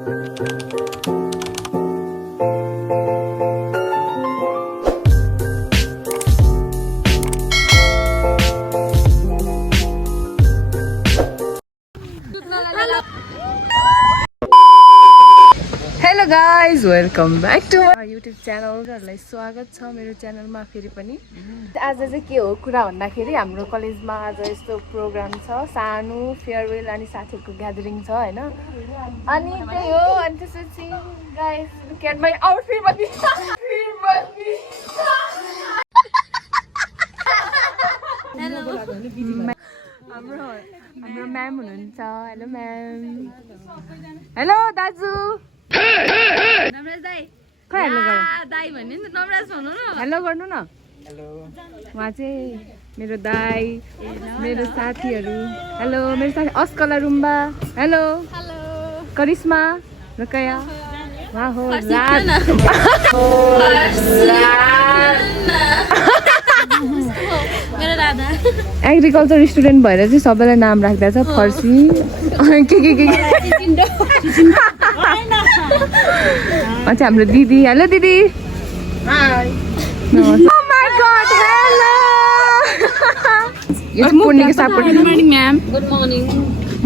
Hello guys, welcome back to my YouTube channel. हजुरहरुलाई स्वागत छ मेरो च्यानलमा फेरि पनि। आज चाहिँ के हो कुरा भन्दाखेरि हाम्रो कलेजमा आज यस्तो प्रोग्राम छ, सानो फेयरवेल अनि साथीहरुको ग्यादरिङ छ हैन। अनि त्यही हो, अनि त्यसपछि guys look at my outfit पनि। हेलो हाम्रो म्याम हुनुहुन्छ। Hello ma'am. हेलो दाजु। नमराज दाइ। खै हेलो गर्नु। दाइ भन्ने नि त नमराज भन्नु न। हेलो गर्नु न। हेलो। उहाँ चाहिँ मेरो दाइ, मेरो साथीहरु। हेलो मेरो साथी अस्कला रुम्बा। हेलो। हेलो। करिश्मा, रकया। वहाँ हो रात। मेरो दादा। एग्रिकल्चर स्टुडेन्ट भएर चाहिँ सबैलाई नाम राख्दा छ फर्सी। के अच्छा हाम्रो दिदी। हेलो दिदी। हाय। Oh my god, hello. यो पुण्यको support. Good morning ma'am. Good morning.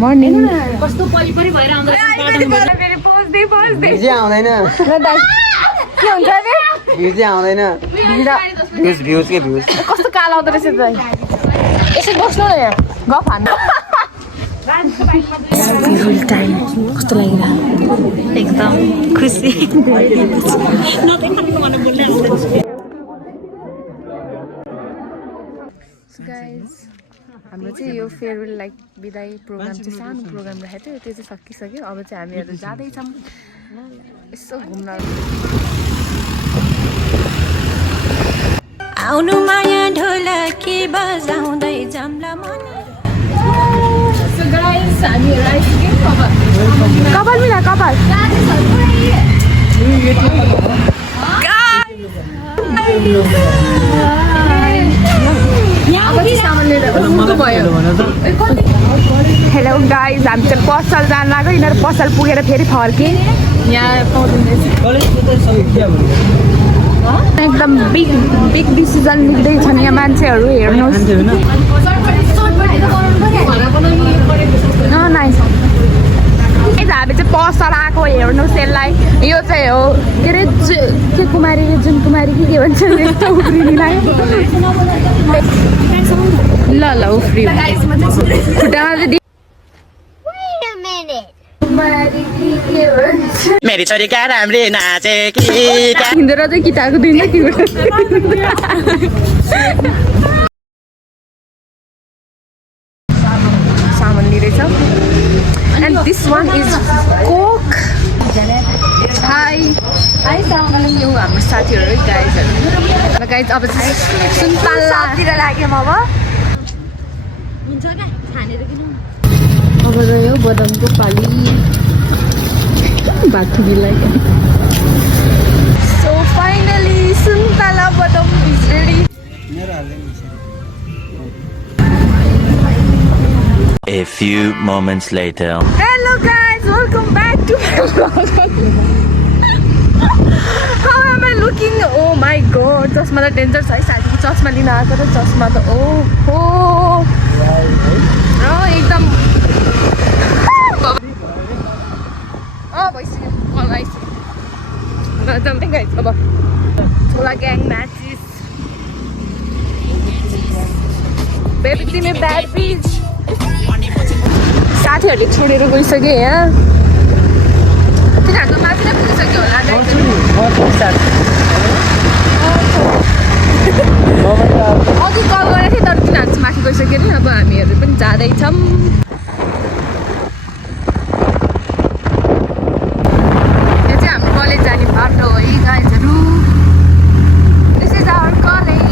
Morning. कस्तो परिपरि भएर आउँदा छ बाटोमा। फेरि पोज दे। भिजे आउँदैन। ल दाइ। के हुन्छ बे? भिजे आउँदैन। भ्युज के भ्युज। कस्तो कालो आउँदो रहेछ दाइ। यसै बस्नु न यहाँ। गफ हान्नु। टाइम कस्तो लागिरहेको एकदम खुसी। गाइज हाम्रो चाहिँ यो फेयरवेल लाइक बिदाई प्रोग्राम चाहिँ सानो प्रोग्राम राखेको थियो, त्यो चाहिँ सकिसक्यो। अब चाहिँ हामीहरू जाँदैछौँ यसो घुम्न। आउनु माया ढोलकी बजाउँदै जम्ला मन। So guys, हामीहरू आइसक्यौँ। कपाल मिला कपाल। हेलो गाइज, हामी चाहिँ पसल जान लाग्यो। यिनीहरू पसल पुगेर फेरि फर्के यहाँ पाउँदैछ। एकदम बिग डिसिजन लिँदैछन् यहाँ मान्छेहरू। हेर्नुहोस् नाइस। हामी चाहिँ पसल आएको हेर्नुहोस् यसलाई। यो चाहिँ हो के अरे के कुमारी जुन कुमारी के भन्छ यस्तो उफ्रिनीलाई। ल उफ्री खुट्टामा चाहिँ मेरी छोरी क्या राम्री नाचे कि हिँडेर चाहिँ किताको दिन के सामान लिँदैछ। And this one is Coke. Hi. Hi सामान यो हाम्रो साथीहरु गाइजहरु। ल गाइज अब चाहिँ सुन्तलातिर लाग्यौँ अब। हुन्छ क्या छानेर किन। अब रह्यो बदामको पाली। बाथुबीलाई। So finally सुन्तला बदाम is ready. A few moments later. Hello guys, welcome back to my vlog. How am I looking? Oh my god, चस्मा त डेन्जर छ है। साथीको चस्मा लिन आएको र चस्मा त ओहो एकदम भइसक्यो। जाउँ गाइस अब छोला ग्याङ म्याचिस। बेबी तिमी ब्याड प्लिज। साथीहरूले छोडेर गइसक्यो यहाँ। तिनीहरूको माथि नै पुगिसक्यो होला। अघि कल गरेको थिएँ तर तिनीहरू चाहिँ माथि गइसक्यो नि। अब हामीहरू पनि जाँदैछौँ। यो चाहिँ हाम्रो कलेज जाने बाटो है गाइजहरू। This is our college.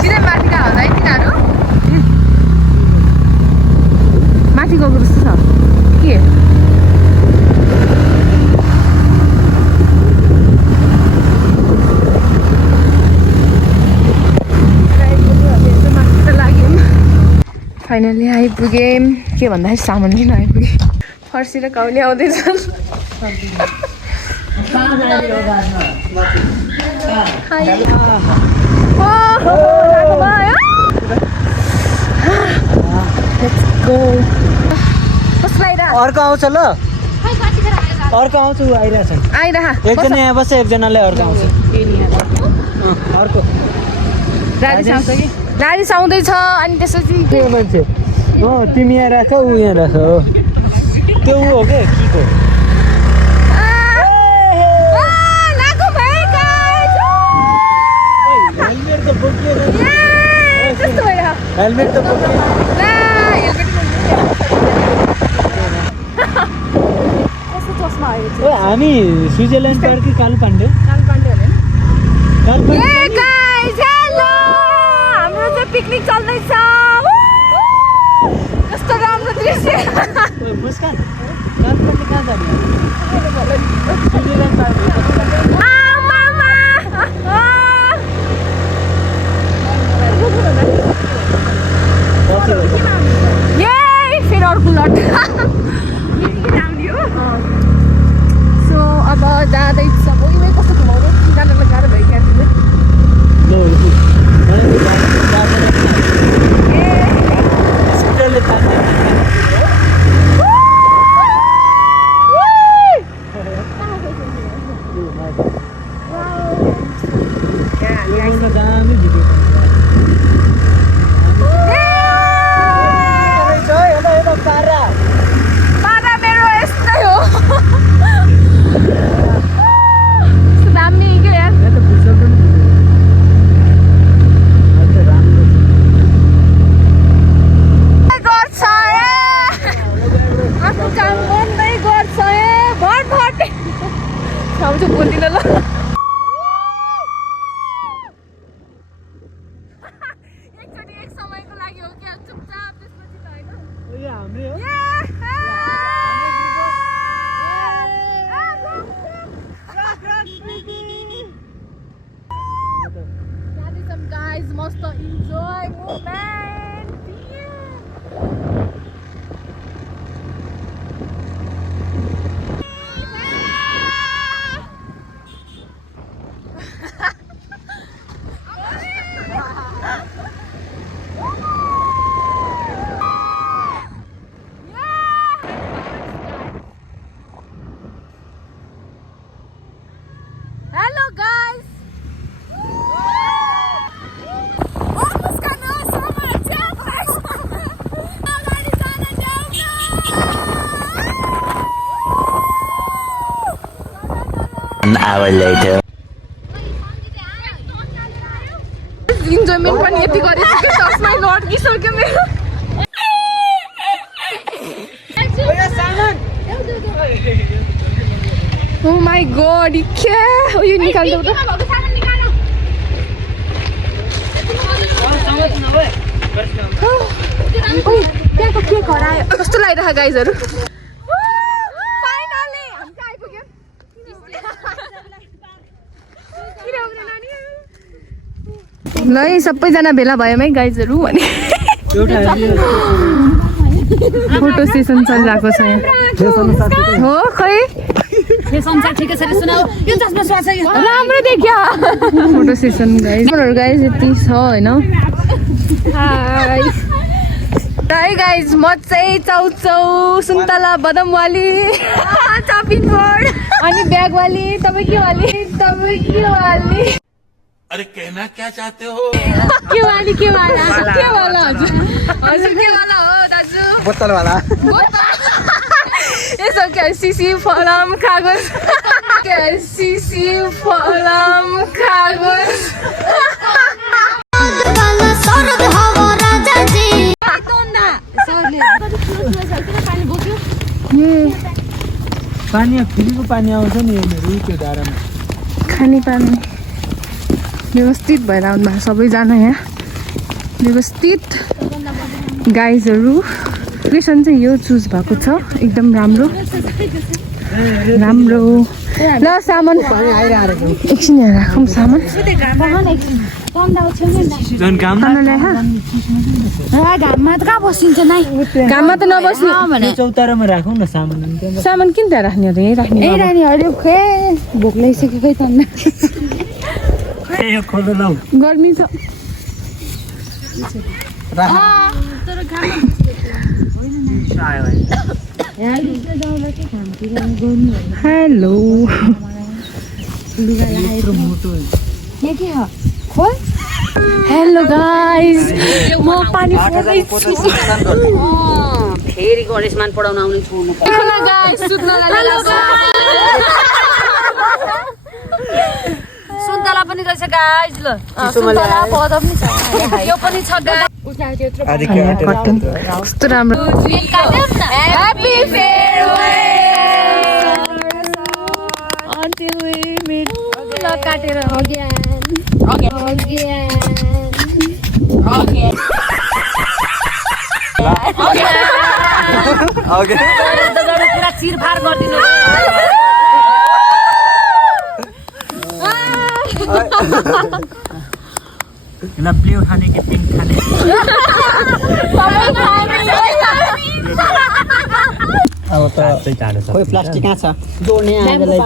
सिधै माथि गएको होला है तिनीहरू। माथि गएको जस्तो छ के। फाइनली आइपुगेँ के भन्दाखेरि सामान लिन आइपुगेँ फर्सी र काउली आउँदैछन् अर्को आउँछ ल अर्को आउँछ ऊ आइरहेछ एकजना यहाँ बस्छ एकजनाले अर्को आउँछ अर्को राजेश आउँदैछ अनि त्यसपछि के मान्छे तिमी यहाँ राख ऊ यहाँ राख हो त्यो ऊ हो के को हेलमेट त बोकियो हेलमेट त बोकियो हामी स्विजरल्यान्ड पार्क कि कालु पाण्डे हाम्रो चाहिँ पिकनिक चल्दैछ कस्तो राम्रो दृश्य मुस्कान कालु पाण्डे कहाँ जाने स्विजरल्यान्ड पार्क फेरि अर्को लट सो अब जाँदैछ उयो कस्तो घुमाउनु जानुलाई गाह्रो भयो पारा मेरो यस्तै हो दामी के यार गर्छ आफ्नो काम गर्दै गर्छ भट भट ठाउँ चाहिँ बोल्दिन ल एकचोटि एक समयको लागि हो क्या चुपचाप त्यसपछि त होइन हाम्रै हो guys must enjoy moment hello guys An hour later. Enjoyment पनि यति गरिसक्यो चस्मै लड्किसक्यो मेरो ओ माई गॉड क्या यो निकाल्दौ त त्यहाँको के करायो कस्तो लागिरहेको गाइजहरू ल है सबैजना भेला भयौँ है गाइजहरू भने फोटो सेसन चलिरहेको छ यहाँ हो खै राम्रो देखियो फोटो सेसन गाइज यति छ होइन है गाइज म चाहिँ चाउचाउ सुन्तला बदमवाली चपिङ बोर्ड अनि ब्यागवाली तपाईँ के वाली अरे कहना क्या चाहते हो के वाला हजुर के वाला हो दाजु बोतल वाला यसो क्या सिसी फलाम कागज पानी फ्रीको पानी आउँछ नि यहाँनिर त्यो धारामा खाने पानी व्यवस्थित भएर आउनु भएको सबैजना यहाँ व्यवस्थित गाइजहरू क्वेसन चाहिँ यो चुज भएको छ एकदम राम्रो ल सामान एकछिन यहाँ राखौँ सामान झन् घाममा घाममा त कहाँ बसिन्छ नाइ घाममा त नबस्नु यो चौतारामा राखौँ न सामान सामान किन त्यहाँ राख्ने अरे यहीँ राख्ने ए रानी अरे खै भोक लागिसक्यो खै त यो खोलो लाउ गर्मी छ हेलो हेलो गाइस म पानी पर्दैछु फेरि गणेशमान पढाउन आउने छु गाइस सुत्नलाई सुन्तला पनि रहेछ गाइस ल सुन्तला पद पनि छ यो पनि छ गाइस कस्तो राम्रो happy farewell until we meet ल काटेर पुरा चिरफार गरिदिनु ब्लू खाने कि पिंक खाने अब त खोइ प्लास्टिक कहाँ छ जोड्ने आजलाई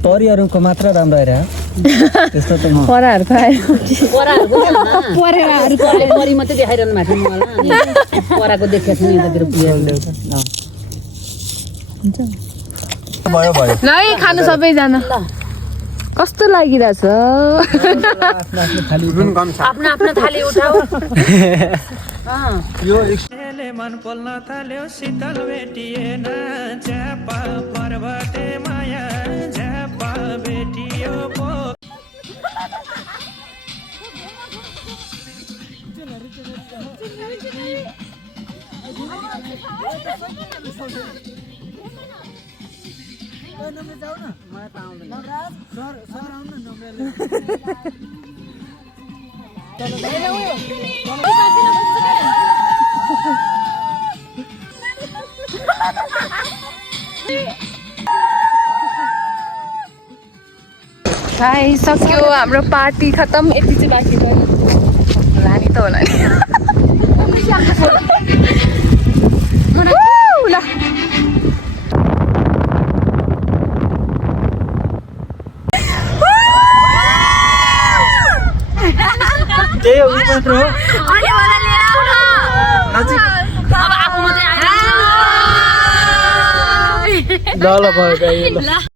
परिहरूको मात्र राम्रो आएर त्यस्तो त पराहरूको आयो परी मात्रै देखाइरहनु भएको थियो मलाई पराको देखेको छु नि यतातिर भयो भयो ल है खानु सबैजना कस्तो लागिरहेछ आफ्नो आफ्नो थाली उठाऊ मन पोल्न थाल्यो शीतल भेटिएन झ्यापा पर्वते माया झ्यापा भेटियो भाइ सक्यो हाम्रो पार्टी खतम यति चाहिँ बाँकी छ लानी त होला नि ल त्यही हो मात्र हो ल ल भयो